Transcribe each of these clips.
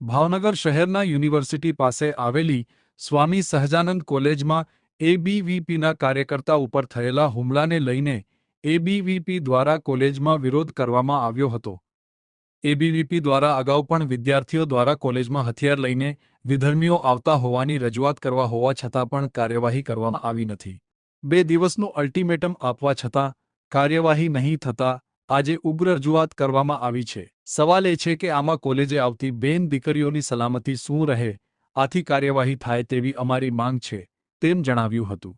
ભાવનગર શહેરના યુનિવર્સિટી પાસે આવેલી સ્વામી સહજાનંદ કોલેજમાં એબીવીપીના કાર્યકર્તા ઉપર થયેલા હુમલાને લઈને એબીવીપી દ્વારા કોલેજમાં વિરોધ કરવામાં આવ્યો હતો। એબીવીપી દ્વારા અગાઉ પણ વિદ્યાર્થીઓ દ્વારા કોલેજમાં હથિયાર લઈને વિધર્મીઓ આવતા હોવાની રજૂઆત કરવા હોવા છતાં પણ કાર્યવાહી કરવામાં આવી નથી। 2 દિવસનું અલ્ટિમેટમ આપવા છતાં કાર્યવાહી નહીં થતાં આજે ઉગ્ર રજૂઆત કરવામાં આવી છે। સવાલ એ છે કે આમાં કોલેજે આવતી બેન દીકરીઓની સલામતી શું રહે, આથી કાર્યવાહી થાય તેવી અમારી માંગ છે, તેમ જણાવ્યું હતું।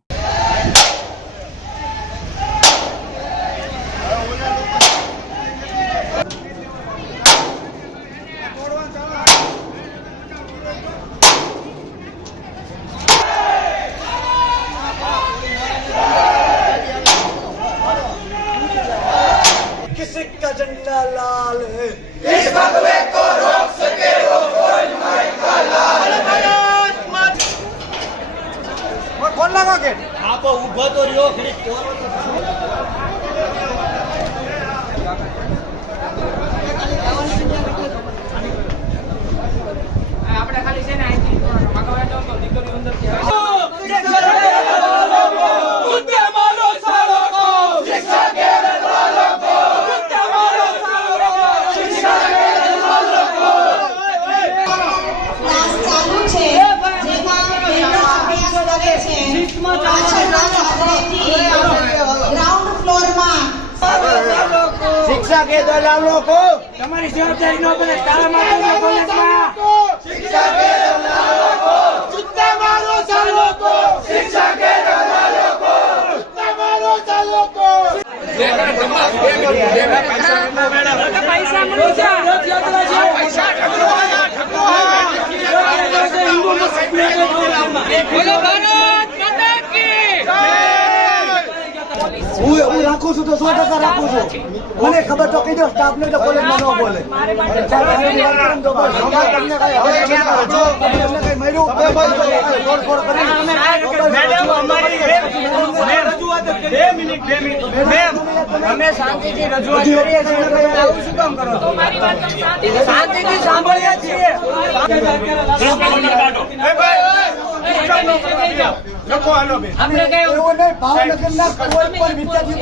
किसी का झंडा लाल है, इस भगवे को रोक सके वो कोई माई का लाल है। कौन लगा के आप उभो तो रियो खड़ी આપણે ખાલી છે ને અહીંથી મગાવવા જાવ તો દીકરીઓ અંદર कुत्ते मारो सालों को, शिक्षा के रखवालों को, कुत्ते मारो सालों को, शिक्षा के रखवालों को। ક્લાસ ચાલુ છે જેમાં બહેનો અભ્યાસ કરે છે પાછળના છાત્રેથી ગ્રાઉન્ડ ફ્લોરમાં शिक्षा के दलालों को તમારી જવાબદારી નો બને તાળા મારજો કોલેજમાં शिक्षा के रखवालों को, कुत्ते मारो सालों को, शिक्षा के रखवालों को, कुत्ते मारो सालों को। પૈસા મળી જાય બોલો ભારત માતા કી હું રાખું છું તો 100% રાખું છું। મને ખબર તો કઈ દો સ્ટાફ ને તો કોલેજમાં ન બોલે મારે માટે તમને કઈ મળ્યું તોડ મેડમ અમારી રજૂઆત 2 મિનિટ મેમ અમે શાંતિથી રજૂઆત કરીએ છીએ તમે આવું શું કામ કરો છો? મારી વાત તમે શાંતિથી સાંભળીએ છીએ। આપણે કઈ એવું નહીં, ભાવનગરના કોઈ પણ વિદ્યાર્થી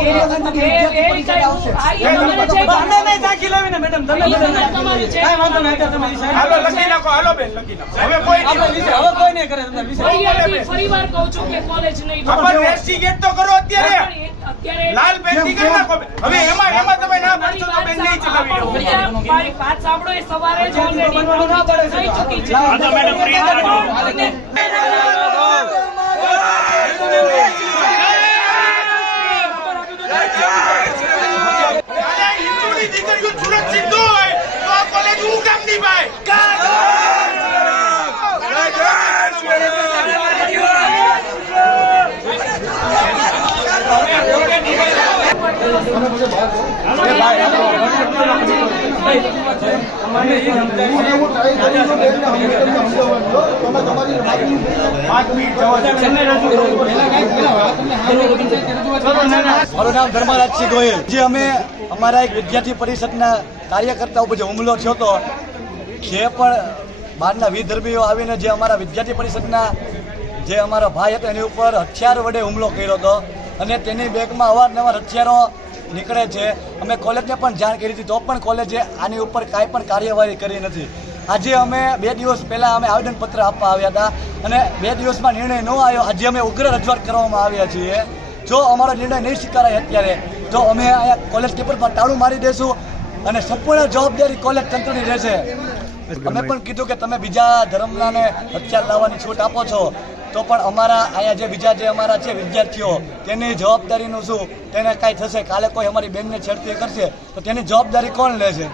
વિદ્યાર્થી આવશે અમે નહીં તાકી લાવીને મેડમ તમે કાંઈ વાંધો નહીં તમારી હાલો લખી નાખો, હાલો બેન લખી નાખો। હવે કોઈ નહીં હવે કોઈ નહીં કરે તમારે વિશે ફરીવાર કહું છું કે કોલેજ નહીં ખબર ઇન્વેસ્ટિગેટ તો કરો અત્યારે। અત્યારે લાલ પેન્ટિંગ કરી નાખો બેન। હવે એમાં તમે ના પાડશો તો બેન નહીં ચલાવી લેવું। મારી વાત સાંભળો, એ સવારે જ ઓલરેડી થઈ ચૂકી છે। હા તો મેડમ ફરી દીકરીઓ સુરક્ષિત હોય તો આ કોલેજ હું કામ નહીં ભાઈ। મારું નામ ધર્મરાજસિંહ ગોયલ। જે અમે અમારા એક વિદ્યાર્થી પરિષદના કાર્યકર્તાઓ પર જે હુમલો થયો હતો, જે પણ બહારના વિધર્મીઓ આવીને જે અમારા વિદ્યાર્થી પરિષદના જે અમારા ભાઈ હતા એની ઉપર હથિયાર વડે હુમલો કર્યો હતો અને તેની બેગમાં અવારનવાર હથિયારો નીકળે છે। અમે કોલેજને પણ જાણ કરી હતી તો પણ કોલેજે આની ઉપર કાંઈ પણ કાર્યવાહી કરી નથી। આજે અમે 2 દિવસ પહેલાં અમે આવેદનપત્ર આપવા આવ્યા હતા અને 2 દિવસમાં નિર્ણય ન આવ્યો। આજે અમે ઉગ્ર રજૂઆત કરવામાં આવ્યા છીએ। જો અમારો નિર્ણય નહીં સ્વીકારાય અત્યારે તો અમે અહીંયા કોલેજ કેમ્પસમાં તાળું મારી દઈશું અને સંપૂર્ણ જવાબદારી કોલેજ તંત્રની રહેશે। અમે પણ કીધું કે તમે બીજા ધર્મનાને હથિયાર લાવવાની છૂટ આપો છો તો પણ અમારા અહીંયા જે બીજા જે અમારા છે વિદ્યાર્થીઓ તેની જવાબદારીનું શું, તેને કાંઈ થશે કાલે કોઈ અમારી બેનને છેડતી કરશે તો તેની જવાબદારી કોણ લેશે?